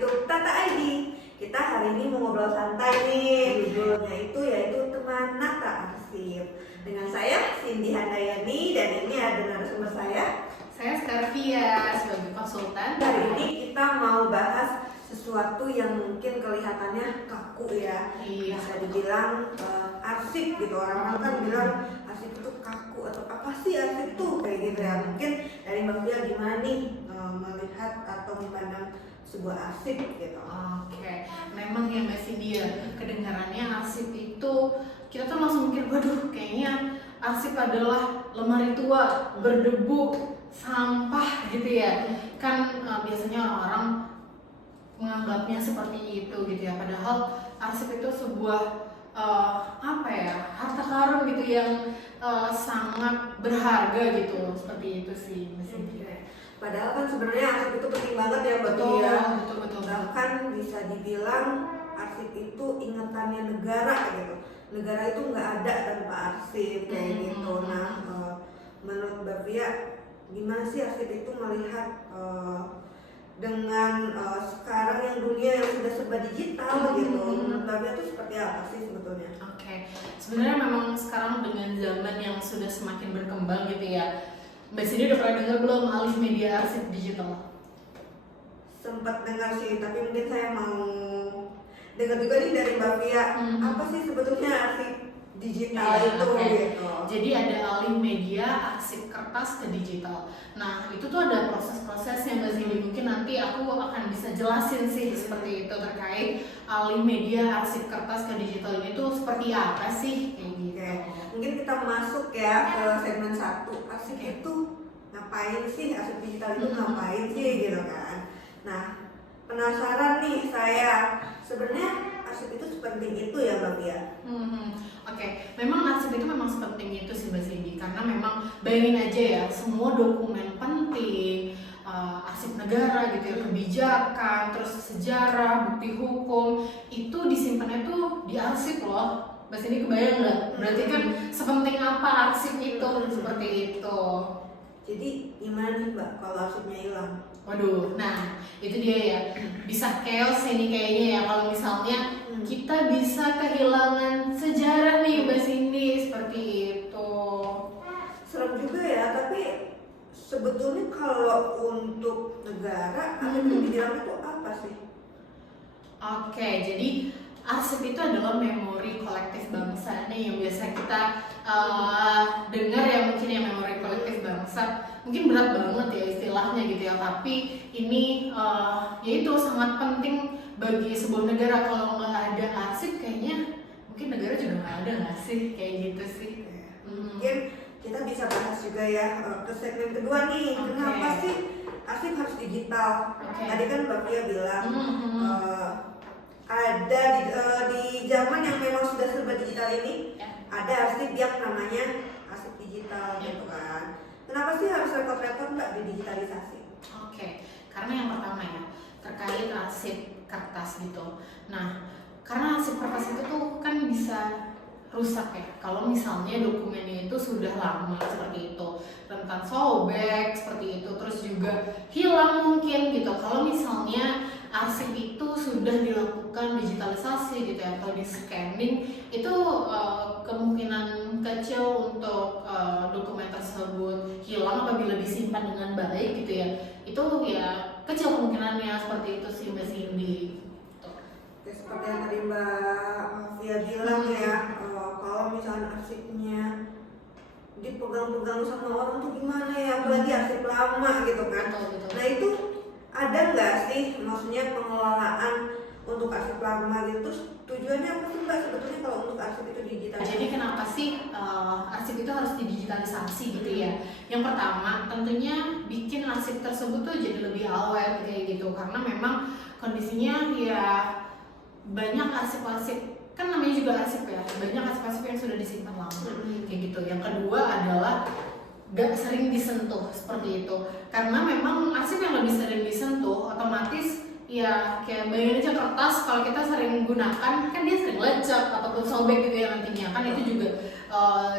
YouTube Tata ID. Kita hari ini mau ngobrol santai nih, judulnya itu yaitu teman Nata Arsip. Dengan saya Cindy Handayani dan ini ada narasumber saya Skarvia sebagai konsultan. Hari ini kita mau bahas sesuatu yang mungkin kelihatannya kaku ya. Iya. Bisa dibilang arsip gitu, orang-orang kan bilang arsip itu kaku atau apa sih arsip itu kayak gitu ya. Mungkin dari Mbak Fia gimana nih melihat atau memandang sebuah arsip gitu. Oke, memang ya Mbak Cindy ya, kedengarannya arsip itu kita tuh langsung mikir, waduh kayaknya arsip adalah lemari tua, berdebu, sampah gitu ya. Kan biasanya orang menganggapnya seperti itu gitu ya, padahal arsip itu sebuah harta karun gitu yang sangat berharga gitu, seperti itu sih Mbak Cindy. Padahal kan sebenarnya arsip itu penting banget ya Mbak Betul, Fia. betul. Bahkan bisa dibilang arsip itu ingatannya negara gitu. Negara itu nggak ada tanpa arsip kayak gitu. Nah, menurut Mbak Fia gimana sih arsip itu melihat dengan sekarang yang dunia yang sudah serba digital gitu, menurut Mbak Fia itu seperti apa sih sebetulnya? Oke, sebenarnya memang sekarang dengan zaman yang sudah semakin berkembang gitu ya, Mbak Cindy udah pernah dengar belum alih media arsip digital? Sempat dengar sih, tapi mungkin saya mau dengar juga nih dari Mbak Fia, apa sih sebetulnya arsip digital itu gitu. Jadi ada alih media arsip kertas ke digital. Nah itu tuh ada proses-prosesnya Mbak Cindy. Mungkin nanti aku akan bisa jelasin sih seperti itu terkait alih media arsip kertas ke digital ini tuh seperti apa sih kayak gitu. Mungkin kita masuk ya ke segmen 1. Arsip itu ngapain sih? Arsip digital itu ngapain sih gitu kan. Nah, penasaran nih saya, sebenarnya arsip itu sepenting itu ya Mbak Fia? Oke, memang arsip itu memang sepenting itu sih Mbak Cindy, karena memang bayangin aja ya, semua dokumen penting, arsip negara gitu ya, kebijakan, terus sejarah, bukti hukum, itu disimpannya tuh di arsip loh. Mbak Cindy kebayang nggak? Berarti kan sepenting apa arsip itu, seperti itu. Jadi gimana nih Mbak kalau arsipnya hilang? Waduh, nah itu dia ya, bisa chaos ini kayaknya ya kalau misalnya kita bisa kehilangan sejarah nih Mbak Cindy, seperti itu. Serem juga ya, tapi sebetulnya kalau untuk negara arsip itu dibilang itu apa sih? Oke, jadi arsip itu adalah memori kolektif bangsa nih yang biasa kita dengar ya, mungkin ya memori kolektif bangsa. Mungkin berat banget ya istilahnya gitu ya, tapi ini yaitu sangat penting bagi sebuah negara. Kalau nggak ada arsip kayaknya mungkin negara juga nggak ada nggak sih, kayak gitu sih. Mungkin kita bisa bahas juga ya ke segmen kedua nih. Kenapa sih arsip harus digital? Tadi kan Mbak Fia bilang ada di zaman yang memang sudah serba digital ini ada arsip yang namanya arsip digital gitu kan. Kenapa sih harus repot-repot Mbak didigitalisasi? Oke, karena yang pertama ya terkait arsip kertas gitu. Nah, karena arsip kertas itu tuh kan bisa rusak ya kalau misalnya dokumennya itu sudah lama, seperti itu, rentan sobek seperti itu, terus juga hilang mungkin gitu. Kalau misalnya arsip itu sudah dilakukan digitalisasi gitu ya, atau di scanning, itu kemungkinan kecil untuk dokumen tersebut hilang apabila disimpan dengan baik gitu ya. Itu ya kecil kemungkinannya, seperti itu sih Mbak Cindy. Seperti yang tadi Mbak Fia bilang ya, kalau misalnya arsipnya dipegang-pegang sama orang tuh gimana ya, apalagi arsip lama gitu kan. Betul. Nah itu ada nggak sih maksudnya pengelolaan untuk arsip lama gitu, terus tujuannya apa sih Mbak sebetulnya kalau untuk arsip itu digital? Jadi kenapa sih arsip itu harus didigitalisasi gitu ya? Yang pertama tentunya bikin arsip tersebut tuh jadi lebih awet kayak gitu, karena memang kondisinya ya banyak arsip-arsip, kan namanya juga arsip ya, banyak arsip-arsip yang sudah disimpan lama kayak gitu. Yang kedua adalah gak sering disentuh, seperti itu, karena memang arsip yang lebih sering disentuh otomatis ya kayak bayangin aja kertas, kalau kita sering gunakan kan dia sering lecek ataupun sobek gitu ya nantinya, kan itu juga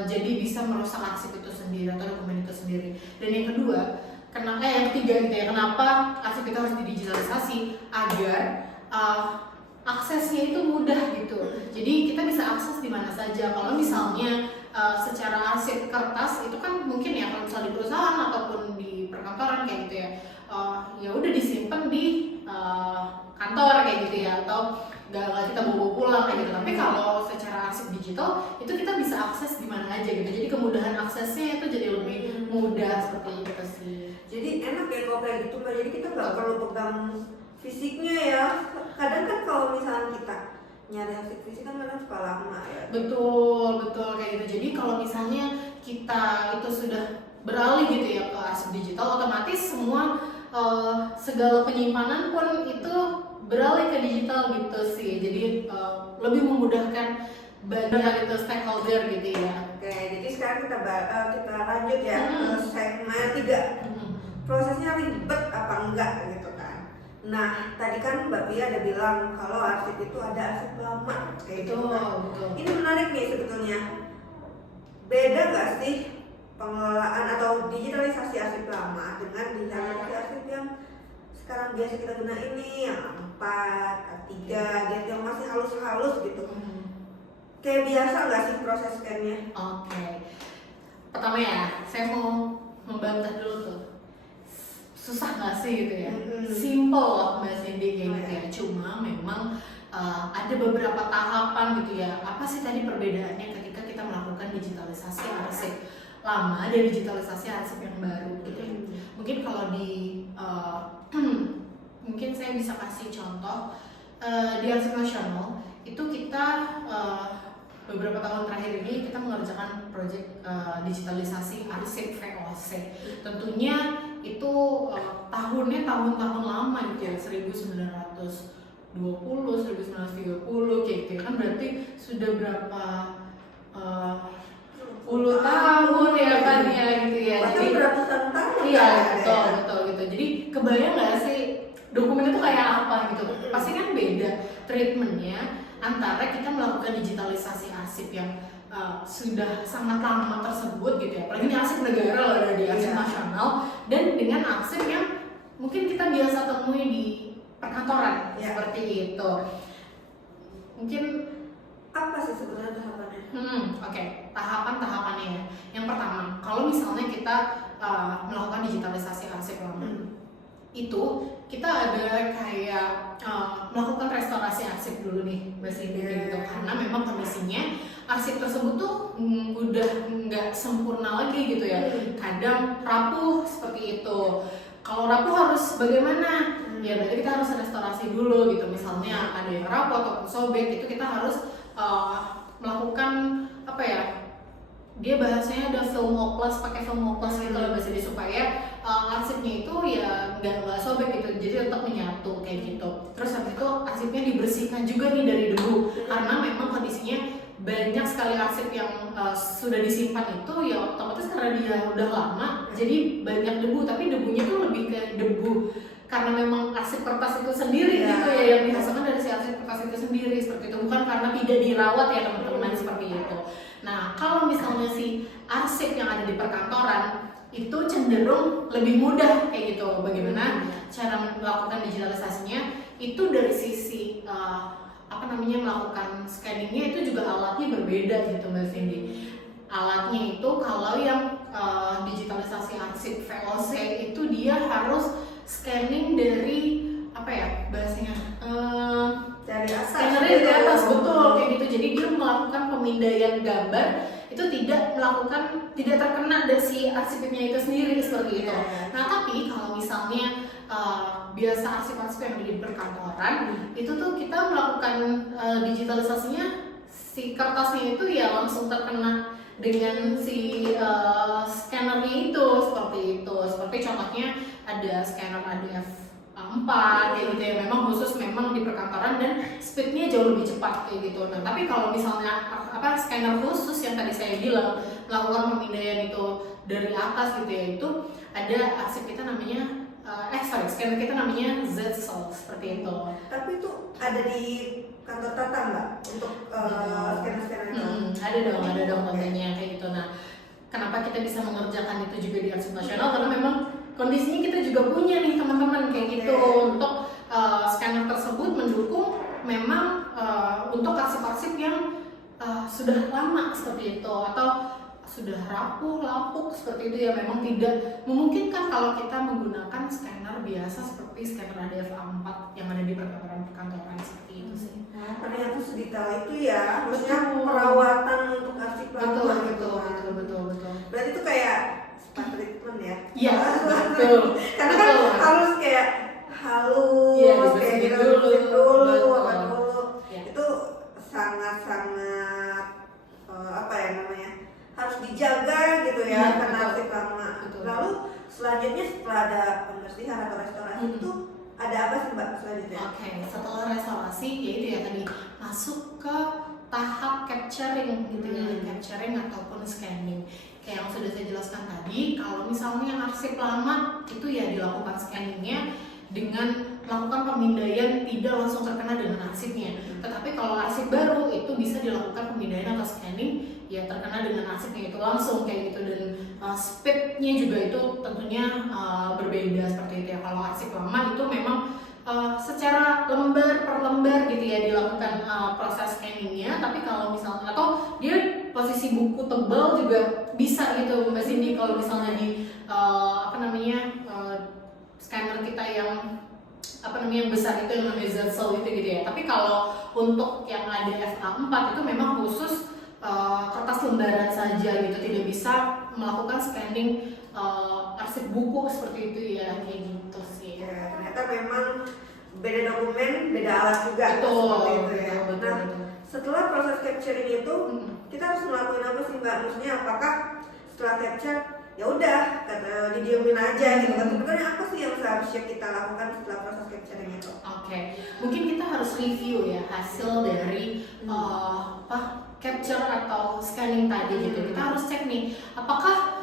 jadi bisa merusak arsip itu sendiri atau dokumen itu sendiri. Dan yang kedua, yang ketiga gitu ya, kenapa arsip itu harus didigitalisasi agar aksesnya itu mudah gitu. Jadi kita bisa akses di mana saja. Kalau misalnya secara arsip kertas itu kan mungkin ya kalau misalnya di perusahaan ataupun di perkantoran kayak gitu ya, ya udah disimpan di kantor kayak gitu ya, atau gak kita bawa pulang kayak gitu. Tapi kalau secara arsip digital itu kita bisa akses di mana aja gitu. Jadi kemudahan aksesnya itu jadi lebih mudah seperti itu sih. Jadi enak ya kalau kayak gitu Mbak. Jadi kita nggak perlu pegang fisiknya ya. Kadang kan kalau misalnya kita nyari arsip fisik kan kadang suka lama ya. Betul kayak gitu. Jadi kalau misalnya kita itu sudah beralih gitu ya ke arsip digital, otomatis semua segala penyimpanan pun itu beralih ke digital gitu sih. Jadi lebih memudahkan banyak itu stakeholder gitu ya. Oke, jadi sekarang kita lanjut ya ke segmen 3. Prosesnya ribet apa enggak gitu kan. Nah, tadi kan Mbak Pia ada bilang kalau arsip itu ada arsip lama kayak gitu kan. Betul. Ini menarik nih sebetulnya. Beda nggak sih pengelolaan atau digitalisasi arsip lama dengan digitalisasi arsip yang sekarang biasa kita gunain nih, yang A4, A3 gitu, yang masih halus-halus gitu. Kayak biasa nggak sih proses scan-nya? Oke. Pertama ya, saya mau membantah dulu tuh. Susah nggak sih gitu ya? Simple loh Mbak Cindy kayak gitu ya. Cuma memang ada beberapa tahapan gitu ya. Apa sih tadi perbedaannya ketika kita melakukan digitalisasi arsip lama dan digitalisasi arsip yang baru gitu ya. Mungkin kalau di mungkin saya bisa kasih contoh di arsip nasional itu kita beberapa tahun terakhir ini kita mengerjakan proyek digitalisasi arsip VOC. Tentunya itu tahunnya tahun-tahun lama gitu ya, 1920, 1930 kayak gitu kan, berarti sudah berapa puluh tahun ya kan ya gitu ya. Jadi beratusan tahun. Iya betul gitu. Jadi kebayang nggak sih dokumen itu kayak apa gitu? Pasti kan beda treatmentnya antara kita melakukan digitalisasi arsip yang sudah sangat lama tersebut gitu ya, apalagi ini arsip negara loh, dari arsip nasional, dan dengan arsip yang mungkin kita biasa temui di perkantoran seperti itu. Mungkin apa sih sebenarnya tahapannya? Oke. Tahapan-tahapannya ya. Yang pertama, kalau misalnya kita melakukan digitalisasi arsip lama, itu kita ada kayak melakukan restorasi arsip dulu nih Mbak Cindy gitu, karena memang kondisinya arsip tersebut tuh udah nggak sempurna lagi gitu ya, kadang rapuh seperti itu. Kalau rapuh harus bagaimana? Ya berarti kita harus restorasi dulu gitu. Misalnya ada yang rapuh ataupun sobek, itu kita harus melakukan apa ya? Dia bahasanya ada film oplas, pakai film oplas gitu loh Mbak Cindy, supaya arsipnya itu ya nggak sobek gitu, jadi tetap menyatu kayak gitu. Terus habis itu arsipnya dibersihkan juga nih dari debu, karena memang kondisinya banyak sekali arsip yang sudah disimpan itu ya otomatis karena dia udah lama jadi banyak debu, tapi debunya tuh lebih ke debu karena memang arsip kertas itu sendiri gitu ya, yang dihasilkan dari si arsip kertas itu sendiri seperti itu, bukan karena tidak dirawat ya teman-teman seperti itu. Nah kalau misalnya si arsip yang ada di perkantoran itu cenderung lebih mudah kayak gitu. Bagaimana cara melakukan digitalisasinya? Itu dari sisi melakukan scanningnya itu juga alatnya berbeda gitu Mbak Cindy. Alatnya itu kalau yang digitalisasi arsip VOC itu dia harus scanning dari apa ya bahasanya? Dari atas. Scannernya dari atas, betul kayak gitu. Jadi dia melakukan pemindaian gambar itu tidak terkena dari si arsipnya itu sendiri seperti itu. Nah tapi kalau misalnya biasa arsip-arsip yang di perkantoran itu tuh kita melakukan digitalisasinya, si kertasnya itu ya langsung terkena dengan si scannernya itu seperti itu. Seperti contohnya ada scanner ADF4 kayak gitu ya, memang khusus memang di perkantoran dan speednya jauh lebih cepat kayak gitu. Nah tapi kalau misalnya scanner khusus yang tadi saya bilang melakukan pemindaian itu dari atas gitu ya, itu ada arsip kita namanya scanner kita namanya Z-Sol seperti itu. Tapi itu ada di kantor Tata Mbak untuk scanner-scanner itu? Ada dong kontennya kayak gitu. Nah kenapa kita bisa mengerjakan itu juga di arsip nasional, karena memang kondisinya kita juga punya nih teman-teman kayak gitu untuk scanner tersebut mendukung memang untuk arsip-arsip yang sudah lama seperti itu atau sudah rapuh, lapuk seperti itu ya, memang tidak memungkinkan kalau kita menggunakan scanner biasa seperti scanner ADF A4 yang ada di perkantoran seperti itu sih. Ternyata sedetail itu ya, maksudnya perawatan untuk arsip lama gitu kan. Betul. Berarti itu kayak spa treatment ya? Iya, betul. Karena kan harus kayak halus, Iya, kayak gitu dibersihin dulu, apa betul. dulu. Iya. Itu sangat-sangat apa ya namanya, harus dijaga gitu ya, Iya, karena betul. arsip lama. Betul. Lalu selanjutnya setelah ada pembersihan atau restorasi itu ada apa sih Mbak selanjutnya? Oke, setelah restorasi yaitu ya tadi masuk ke tahap capturing gitu ya, capturing ataupun scanning. Kayak yang sudah saya jelaskan tadi, kalau misalnya arsip lama itu ya dilakukan scanningnya dengan melakukan pemindaian tidak langsung terkena dengan arsipnya. Tetapi kalau arsip baru itu bisa dilakukan pemindaian atau scanning ya terkena dengan arsipnya itu langsung kayak gitu, dan speednya juga itu tentunya berbeda seperti itu ya. Kalau arsip lama itu memang secara lembar per lembar gitu ya dilakukan proses scanningnya, tapi kalau misalnya atau dia posisi buku tebal juga bisa gitu Mbak Cindy kalau misalnya di scanner kita yang besar itu yang namanya Zetzel itu gitu ya. Tapi kalau untuk yang ADF A4 itu memang khusus kertas lembaran saja gitu, tidak bisa melakukan scanning arsip buku seperti itu ya, kayak gitu sih. Ya, ternyata memang beda dokumen, beda alat juga seperti itu ya. Betul. Setelah proses capturing itu kita harus melakukan apa sih Mbak? Maksudnya apakah setelah capture ya udah kata didiemin aja gitu kan? Sebenarnya apa sih yang seharusnya kita lakukan setelah proses capturing itu? Oke, mungkin kita harus review ya hasil dari capture atau scanning tadi gitu. Kita harus cek nih apakah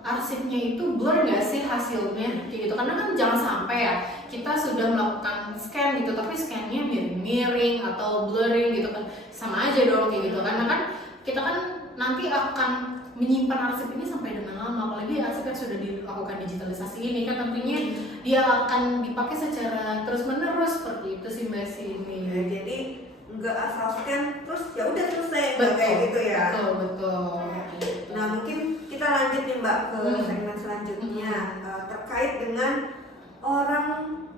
arsipnya itu blur nggak sih hasilnya kayak gitu, karena kan jangan sampai ya kita sudah melakukan scan gitu tapi scannya miring-miring atau blurring gitu kan, sama aja dong kayak gitu, karena kan kita kan nanti akan menyimpan arsip ini sampai dengan lama, apalagi arsip yang sudah dilakukan digitalisasi ini kan tentunya dia akan dipakai secara terus-menerus seperti itu sih Mbak Cindy. Ya, jadi nggak asal scan terus ya udah selesai Betul, kayak gitu ya. Betul. Nah mungkin kita lanjut nih Mbak ke segmen selanjutnya terkait dengan orang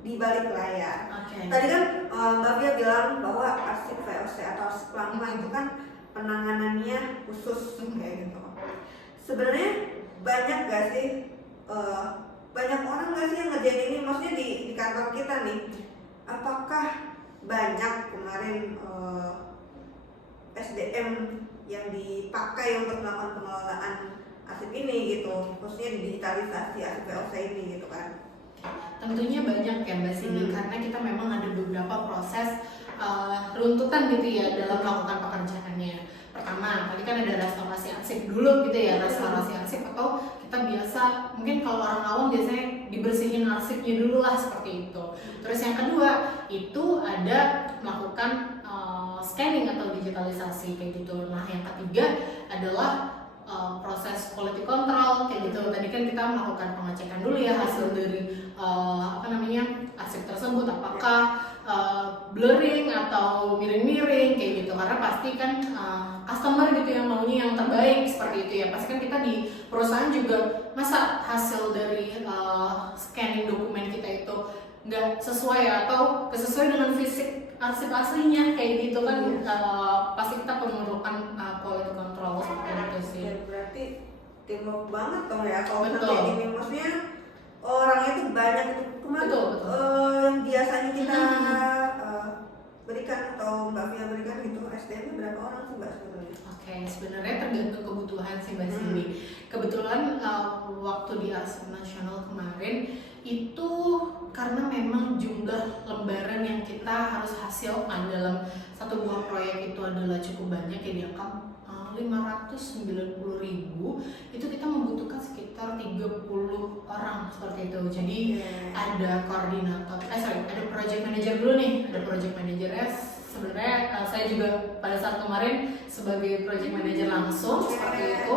di balik layar. Tadi kan Mbak Fia bilang bahwa arsip VOC atau arsip lama itu kan penanganannya khusus kayak gitu. Sebenarnya banyak gak sih banyak orang gak sih yang ngerjain ini? Maksudnya di kantor kita nih, apakah banyak kemarin SDM yang dipakai untuk melakukan pengelolaan arsip ini gitu, khususnya di digitalisasi arsip VOC ini gitu kan? Tentunya banyak ya Mbak Cindy, karena kita memang ada beberapa proses runtutan gitu ya dalam melakukan pekerjaannya. Pertama, tadi kan ada restorasi arsip dulu gitu ya, restorasi arsip atau kita biasa, mungkin kalau orang awam biasanya dibersihin arsipnya dulu lah seperti itu. Terus yang kedua, itu ada melakukan scanning atau digitalisasi kayak gitu. Nah yang ketiga adalah proses quality control kayak gitu. Tadi kan kita melakukan pengecekan dulu ya hasil dari arsip tersebut apakah blurring atau miring-miring kayak gitu, karena pasti kan customer gitu yang maunya yang terbaik seperti itu ya. Pasti kan kita di perusahaan juga masa hasil dari scanning dokumen kita itu nggak sesuai atau sesuai dengan fisik arsip aslinya kayak gitu kan, pasti kita memerlukan quality control seperti itu sih. Ya, berarti teamwork banget dong ya kalau Betul. kayak gini, maksudnya orangnya tuh banyak itu kemarin yang biasanya kita berikan atau Mbak Fia berikan gitu, SDM-nya berapa orang sih Mbak sebenarnya? Oke, sebenarnya tergantung kebutuhan sih Mbak Cindy. Kebetulan waktu di Arsip Nasional kemarin itu karena memang jumlah lembaran yang kita harus hasilkan dalam satu buah proyek itu adalah cukup banyak ya, di angka 590.000, itu kita membutuhkan sekitar 30 orang seperti itu. Jadi ada koordinator, ada project manager dulu nih, ada project managernya sebenarnya saya juga pada saat kemarin sebagai project manager langsung seperti itu.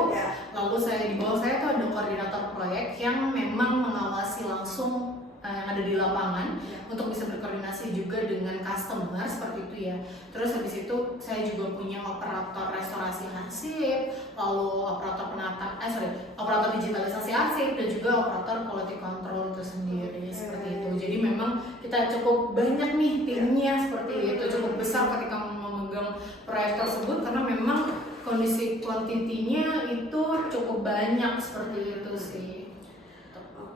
Lalu saya di bawah saya tuh ada koordinator proyek yang memang mengawasi langsung yang ada di lapangan untuk bisa berkoordinasi juga dengan customer seperti itu ya. Terus habis itu saya juga punya operator restorasi arsip, lalu operator operator digitalisasi arsip dan juga operator quality control itu sendiri seperti itu. Jadi memang kita cukup banyak nih timnya seperti itu, cukup besar ketika memegang proyek tersebut karena memang kondisi kuantitinya itu cukup banyak seperti itu sih.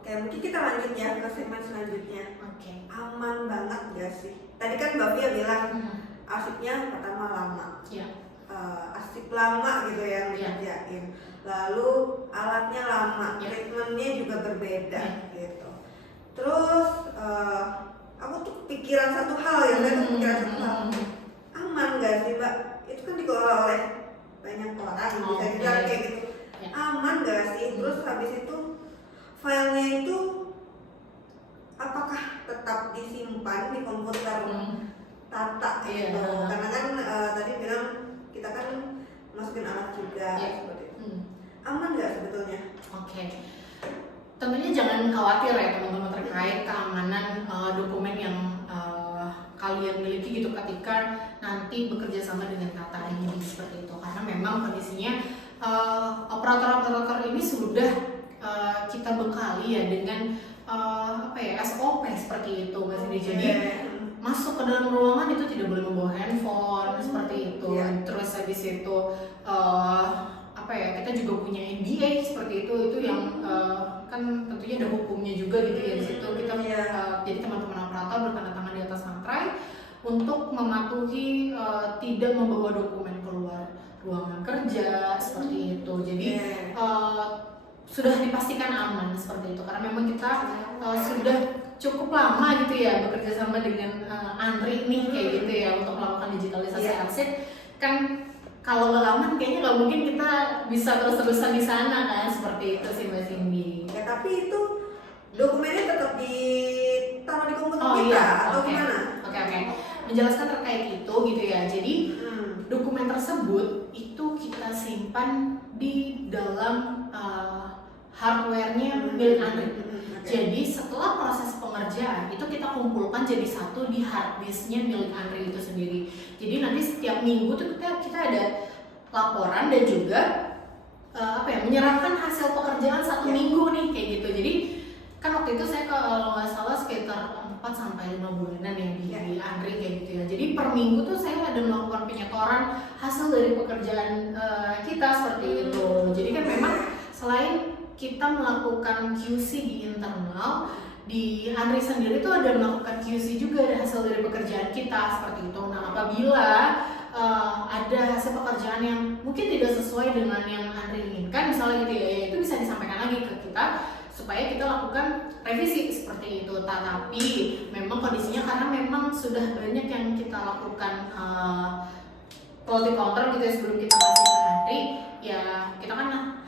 Oke, mungkin kita lanjut ya ke segmen selanjutnya. Oke. Aman banget gak sih? Tadi kan Mbak Fia bilang arsipnya pertama lama, arsip lama gitu ya dikerjain. Lalu alatnya lama, treatmentnya juga berbeda gitu. Terus aku tuh kepikiran satu hal ya, aman gak sih Mbak? Itu kan dikelola oleh banyak orang, bisa dibilang kayak gitu. Aman gak sih? Terus habis itu filenya itu apakah tetap disimpan di komputer Tata gitu? Karena kan tadi bilang kita kan masukin alat juga seperti itu. Aman nggak sebetulnya? Oke. Tentunya jangan khawatir ya teman-teman terkait keamanan dokumen yang kalian miliki gitu ketika nanti bekerja sama dengan Tata ini seperti itu. Karena memang kondisinya operator-operator ini sudah kita bekali ya dengan SOP seperti itu Mas Indi. Jadi masuk ke dalam ruangan itu tidak boleh membawa handphone seperti itu. Terus habis itu kita juga punya NDA seperti itu yang kan tentunya ada hukumnya juga gitu ya di situ. Kita jadi teman-teman operator bertanda tangan di atas materai untuk mematuhi tidak membawa dokumen keluar ruangan kerja seperti itu. Jadi sudah dipastikan aman seperti itu karena memang kita sudah cukup lama gitu ya bekerja sama dengan Andri nih kayak gitu ya untuk melakukan digitalisasi arsip. Kan kalau nggak aman kayaknya nggak mungkin kita bisa terus-terusan di sana kan seperti itu sih Mbak Cindy. Ya tapi itu dokumennya tetap ditaruh di komputer kita atau gimana? Oke. Menjelaskan terkait itu gitu ya. Jadi dokumen tersebut itu kita simpan di dalam hardware-nya milik Andri. Jadi setelah proses pengerjaan itu kita kumpulkan jadi satu di hard disk-nya milik Andri itu sendiri. Jadi nanti setiap minggu tuh kita ada laporan dan juga menyerahkan hasil pekerjaan satu minggu nih kayak gitu. Jadi kan waktu itu saya kalau nggak salah sekitar 4-5 bulanan ya di Andri kayak gitu ya. Jadi per minggu tuh saya ada melakukan penyetoran hasil dari pekerjaan kita seperti itu. Jadi kan memang selain kita melakukan QC di internal, di Andri sendiri tuh ada melakukan QC juga dari hasil dari pekerjaan kita seperti itu. Nah apabila ada hasil pekerjaan yang mungkin tidak sesuai dengan yang Andri inginkan misalnya gitu ya, itu bisa disampaikan lagi ke kita supaya kita lakukan revisi seperti itu. Tapi memang kondisinya karena memang sudah banyak yang kita lakukan quality control gitu ya sebelum kita kasih ke Andri, ya kita kan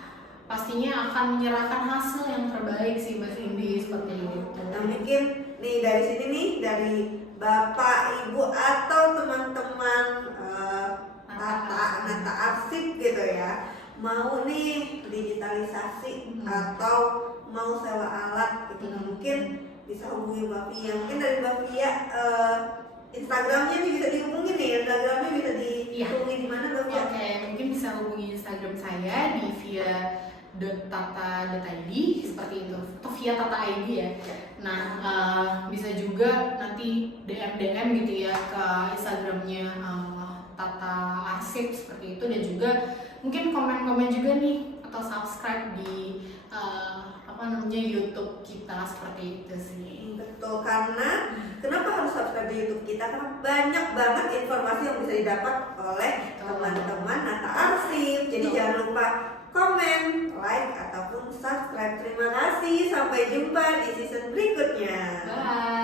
pastinya akan menyerahkan hasil yang terbaik sih Mbak Cindy seperti itu. Nah mungkin nih dari sini nih dari Bapak, Ibu atau teman-teman Nata Arsip gitu ya, mau nih digitalisasi atau mau sewa alat gitu, mungkin bisa hubungi Mbak Fia. Mungkin dari Mbak Fia Instagramnya nih bisa dihubungi nih, Instagramnya bisa dihubungi di mana Mbak Fia? Oke, mungkin bisa hubungi Instagram saya di via.tata.id seperti itu, atau via Tata ID ya. Nah bisa juga nanti DM gitu ya ke Instagramnya Tata Arsip seperti itu, dan juga mungkin komen-komen juga nih atau subscribe di YouTube kita seperti itu sih. Betul, karena kenapa harus subscribe di YouTube kita? Karena banyak banget informasi yang bisa didapat oleh teman-teman Nata Arsip. Jadi jangan lupa komen, like, ataupun subscribe. Terima kasih, sampai jumpa di season berikutnya. Bye.